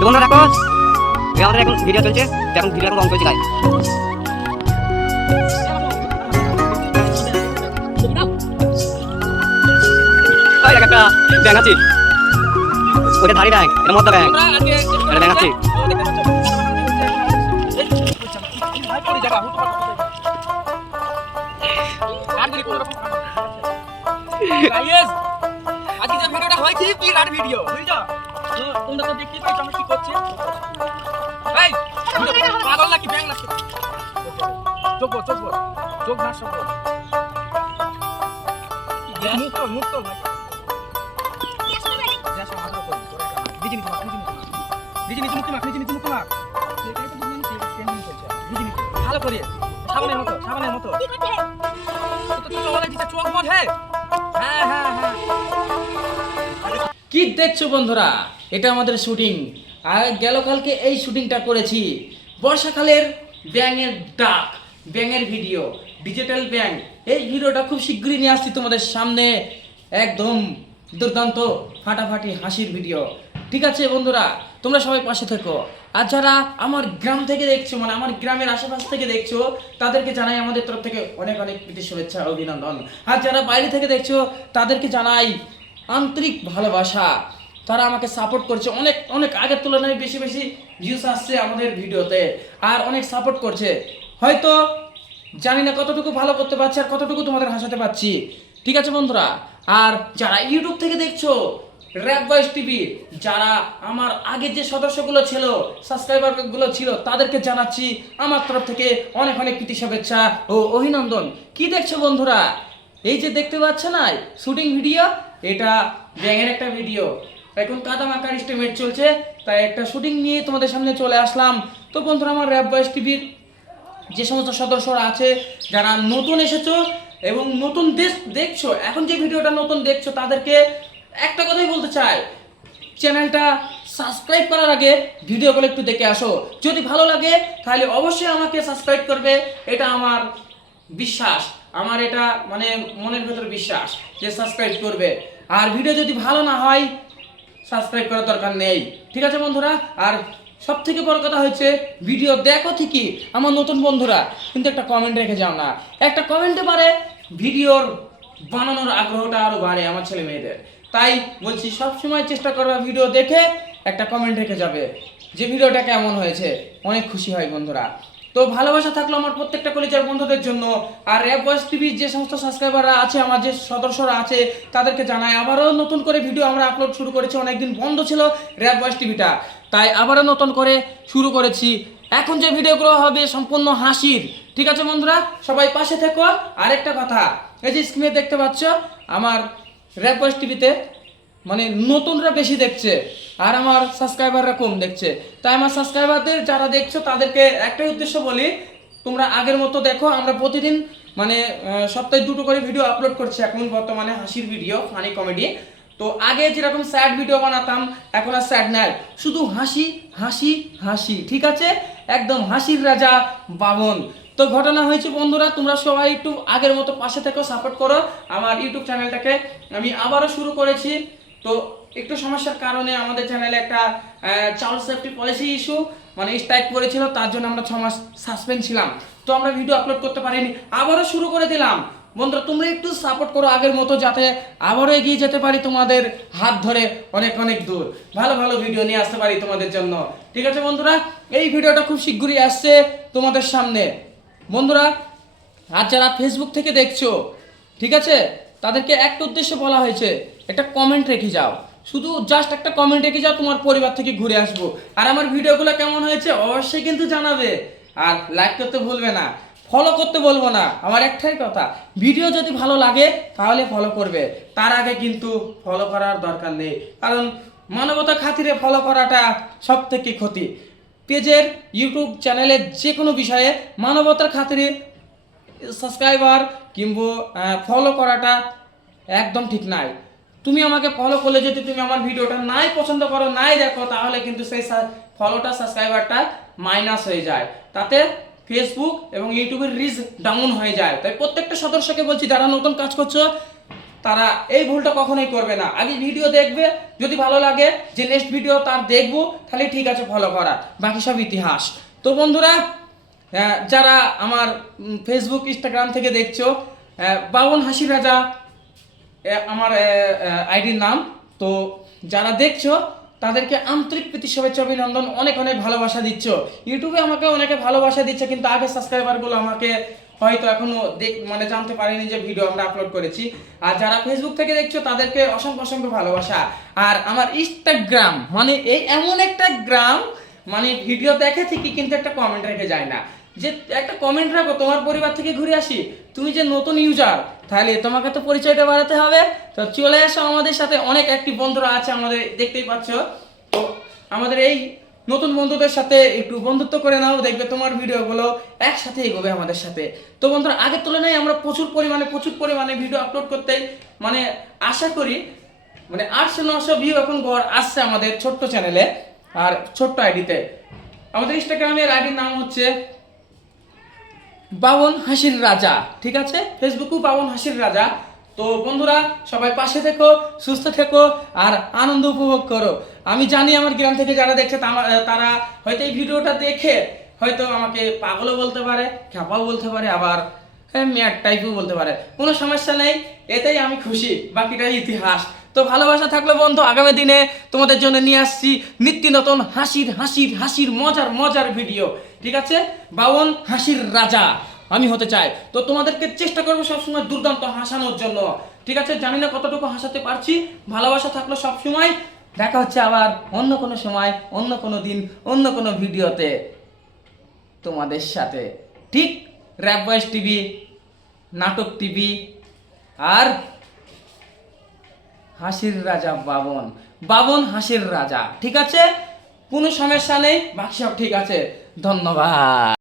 তো বন্ধুরা দেখো আমাদের এখন ভিডিও চলছে, এখন ভিডিও এখন অন করেছি গাইস। ওই একটা ব্যাং আছে, ওটা ধারি ব্যাং, এটা মদ্দা ব্যাং, এটা ব্যাং আছে। আজকে যে ভিডিওটা হয়েছে পিরাট ভিডিও বুঝছো, তোমরা তো দেখতে পাচ্ছ আমি কি করছি। এই পাগল নাকি ব্যাং নাকি? চোখ চোখ না সব মুক্ত ভালো করে সাবানের মতো চোখ বোঝে। কি দেখছো বন্ধুরা, এটা আমাদের শুটিং। আর গেল কালকে এই শুটিংটা করেছি বর্ষাকালের ব্যাঙের ডাক, ব্যাঙের ভিডিও, ডিজিটাল ব্যাঙ। এই ভিডিওটা খুব শীঘ্রই নিয়ে আসছি তোমাদের সামনে, একদম দুর্দান্ত ফাটাফাটি হাসির ভিডিও। ঠিক আছে বন্ধুরা, তোমরা সবাই পাশে থেকো। আর যারা আমার গ্রাম থেকে দেখছো, মানে আমার গ্রামের আশেপাশ থেকে দেখছো, তাদেরকে জানাই আমাদের তরফ থেকে অনেক অনেক প্রীতি শুভেচ্ছা অভিনন্দন। আর যারা বাইরে থেকে দেখছো তাদেরকে জানাই আন্তরিক ভালোবাসা। তারা আমাকে সাপোর্ট করছে, অনেক অনেক আগের তুলনায় বেশি ভিউজ আসছে আমাদের ভিডিওতে, আর অনেক সাপোর্ট করছে। হয়তো জানি না কতটুকু ভালো করতে পারছি আর কতটুকু তোমাদের হাসাতে পারছি। ঠিক আছে বন্ধুরা, আর যারা ইউটিউব থেকে দেখছো, র্যাপ বয়েস টিভি, যারা আমার আগের যে সদস্যগুলো ছিল, সাবস্ক্রাইবারগুলো ছিল, তাদেরকে জানাচ্ছি আমার তরফ থেকে অনেক অনেক প্রীতি শুভেচ্ছা ও অভিনন্দন। কি দেখছো বন্ধুরা, এই যে দেখতে পাচ্ছ না শুটিং ভিডিও, এটা ব্যাঙের একটা ভিডিও। এখন কাদামাকার স্টিমেট চলছে, তাই একটা শুটিং নিয়ে তোমাদের সামনে চলে আসলাম। তো বন্ধুরা, আমার র্যাপ বয়েস টিভির যে সমস্ত সদস্যরা আছে, যারা নতুন এসেছো এবং নতুন দেখছো, এখন যে ভিডিওটা নতুন দেখছো, তাদেরকে একটা কথাই বলতে চাই, চ্যানেলটা সাবস্ক্রাইব করার আগে ভিডিওগুলো একটু দেখে আসো। যদি ভালো লাগে তাহলে অবশ্যই আমাকে সাবস্ক্রাইব করবে, এটা আমার বিশ্বাস, আমার এটা মানে মনের ভেতর বিশ্বাস যে সাবস্ক্রাইব করবে। আর ভিডিও যদি ভালো না হয় সাবস্ক্রাইব করার দরকার নেই। ঠিক আছে বন্ধুরা, আর সব থেকে বড় কথা হচ্ছে ভিডিও দেখো ঠিকই আমার নতুন বন্ধুরা, কিন্তু একটা কমেন্ট রেখে যাও না। একটা কমেন্টে পারে ভিডিওর বানানোর আগ্রহটা আরও বাড়ে আমার ছেলে মেয়েদের। তাই বলছি সবসময় চেষ্টা করবে ভিডিও দেখে একটা কমেন্ট রেখে যাবে যে ভিডিওটা কেমন হয়েছে, অনেক খুশি হয় বন্ধুরা। তো ভালোবাসা থাকলো আমার প্রত্যেকটা কলেজের বন্ধুদের জন্য। আর র্যাপ বয়েস টিভির যে সমস্ত সাবস্ক্রাইবাররা আছে, আমার যে সদস্যরা আছে, তাদেরকে জানাই আবারও নতুন করে ভিডিও আমরা আপলোড শুরু করেছি। অনেকদিন বন্ধ ছিল র্যাপ বয়েস টিভিটা, তাই আবারও নতুন করে শুরু করেছি। এখন যে ভিডিওগুলো হবে সম্পূর্ণ হাসির। ঠিক আছে বন্ধুরা, সবাই পাশে থেকো। আরেকটা কথা, এই যে স্ক্রিনে দেখতে পাচ্ছ আমার র্যাপ বয়েস টিভিতে মানে নতুনরা বেশি দেখছে আর আমার সাবস্ক্রাইবাররা কম দেখছে। তাই আমার সাবস্ক্রাইবারদের যারা দেখছো তাদেরকে একটাই উদ্দেশ্য বলি, তোমরা আগের মতো দেখো। আমরা প্রতিদিন মানে সপ্তাহে 2টো করে ভিডিও আপলোড করছি এখন বর্তমানে, হাসির ভিডিও, ফানি কমেডি। তো আগে যেরকম স্যাড ভিডিও বানাতাম, এখন আর স্যাড নাই, শুধু হাসি হাসি হাসি। ঠিক আছে, একদম হাসির রাজা বামন। তো ঘটনা হয়েছে বন্ধুরা, তোমরা সবাই একটু আগের মতো পাশে থেকো, সাপোর্ট করো আমার ইউটিউব চ্যানেলটাকে। আমি আবারও শুরু করেছি। তো একটু সমস্যার কারণে আমাদের চ্যানেলে একটা চাইল্ড সেফটি পলিসি ইস্যু মানে স্ট্রাইক করেছিল, তার জন্য আমরা 6 মাস সাসপেন্ড ছিলাম। তো আমরা ভিডিও আপলোড করতে পারিনি, আবারও শুরু করে দিলাম। বন্ধুরা তোমরা একটু সাপোর্ট করো আগের মতো, যাতে আবারও এগিয়ে যেতে পারি তোমাদের হাত ধরে অনেক অনেক দূর, ভালো ভালো ভিডিও নিয়ে আসতে পারি তোমাদের জন্য। ঠিক আছে বন্ধুরা, এই ভিডিওটা খুব শীঘ্রই আসছে তোমাদের সামনে বন্ধুরা। আর যারা ফেসবুক থেকে দেখছো, ঠিক আছে, তাদেরকে একটা উদ্দেশ্য বলা হয়েছে, একটা কমেন্ট রেখে যাও, শুধু জাস্ট একটা কমেন্ট রেখে যাও, তোমার পরিবার থেকে ঘুরে আসবো। আর আমার ভিডিওগুলো কেমন হয়েছে অবশ্যই কিন্তু জানাবে, আর লাইক করতে ভুলবে না, ফলো করতে বলবো না। আমার একটাই কথা, ভিডিও যদি ভালো লাগে তাহলে ফলো করবে, তার আগে কিন্তু ফলো করার দরকার নেই, কারণ মানবতার খাতিরে ফলো করাটা সব থেকে ক্ষতি। পেজের ইউটিউব চ্যানেলের যে কোনো বিষয়ে মানবতার খাতিরে সাবস্ক্রাইবার কিংবা ফলো করাটা একদম ঠিক নাই। তুমি আমাকে ফলো করলে যদি তুমি আমার ভিডিওটা নাই পছন্দ করো, নাই দেখো, তাহলে কিন্তু সেই ফলোটা সাবস্ক্রাইবারটা মাইনাস হয়ে যায়, তাতে ফেসবুক এবং ইউটিউবের রিচ ডাউন হয়ে যায়। তাই প্রত্যেকটা সদস্যকে বলছি, যারা নতুন কাজ করছো তারা এই ভুলটা কখনোই করবে না। আগে ভিডিও দেখবে, যদি ভালো লাগে যে নেক্সট ভিডিও তার দেখবো, তাহলে ঠিক আছে ফলো করা, বাকি সব ইতিহাস। তো বন্ধুরা, যারা আমার ফেসবুক ইনস্টাগ্রাম থেকে দেখছো, বাবন হাসির রাজা আমার আইডির নাম। তো যারা দেখছো তাদেরকে আন্তরিক প্রীতি শুভেচ্ছা অভিনন্দন, অনেক অনেক ভালোবাসা দিচ্ছ। ইউটিউবে আমাকে অনেকে ভালোবাসা দিচ্ছে, কিন্তু আগে সাবস্ক্রাইবারগুলো আমাকে হয়তো এখনো মানে জানতে পারেনি যে ভিডিও আমরা আপলোড করেছি। আর যারা ফেসবুক থেকে দেখছো তাদেরকে অসংখ্য অসংখ্য ভালোবাসা। আর আমার ইনস্টাগ্রাম মানে এই এমন একটা গ্রাম, মানে ভিডিও দেখে ঠিকই কিন্তু একটা কমেন্ট রেখে যায় না, যে একটা কমেন্ট রাখো তোমার পরিবার থেকে ঘুরে আসি, তুমি যে নতুন ইউজার, তাহলে তোমাকে তো পরিচয়টা বাড়াতে হবে। তো চলে আসো আমাদের সাথে, অনেক অ্যাক্টিভ বন্ধুরা আছে আমাদের, দেখতেই পাচ্ছ। তো আমাদের এই নতুন বন্ধুদের সাথে একটু বন্ধুত্ব করে নাও, দেখবে তোমার ভিডিওগুলো একসাথে এগোবে আমাদের সাথে। তো বন্ধুরা, আগের তুলনায় আমরা প্রচুর পরিমাণে ভিডিও আপলোড করতে মানে আশা করি, মানে 800-900 ভিউ এখন গড় আসছে আমাদের ছোট্ট চ্যানেলে আর ছোট্ট আইডিতে। আমাদের ইনস্টাগ্রামের আইডির নাম হচ্ছে বাবন হাসির রাজা, ঠিক আছে? ফেসবুকেও বাবন হাসির রাজা। তো বন্ধুরা, সবাই পাশে থেকো, সুস্থ থেকো আর আনন্দ উপভোগ করো। আমি জানি আমার গ্রাম থেকে যারা দেখছে তারা হয়তো এই ভিডিওটা দেখে হয়তো আমাকে পাগলও বলতে পারে, খ্যাপাও বলতে পারে, আবার ম্যাড টাইপও বলতে পারে। কোনো সমস্যা নেই, এতেই আমি খুশি, বাকিটাই ইতিহাস। তো ভালোবাসা থাকলো বন্ধু, আগামী দিনে তোমাদের জন্য নিয়ে আসছি নিত্য নতুন হাসির মজার ভিডিও, ঠিক আছে? বাবন হাসির রাজা আমি হতে চাই। তো তোমাদেরকে চেষ্টা করবো সবসময় দুর্দান্ত হাসানোর জন্য, ঠিক আছে? জানি না কতটুকু হাসাতে পারছি। ভালোবাসা থাকলো সবসময়। দেখা হচ্ছে আবার অন্য কোনো সময়, অন্য কোনো দিন, অন্য কোনো ভিডিওতে তোমাদের সাথে। ঠিক র্যাপ ভয়েস টিভি, নাটক টিভি আর হাসির রাজা বাবন হাসির রাজা, ঠিক আছে? কোনো সমস্যা নেই, বাকি সব ঠিক আছে। ধন্যবাদ।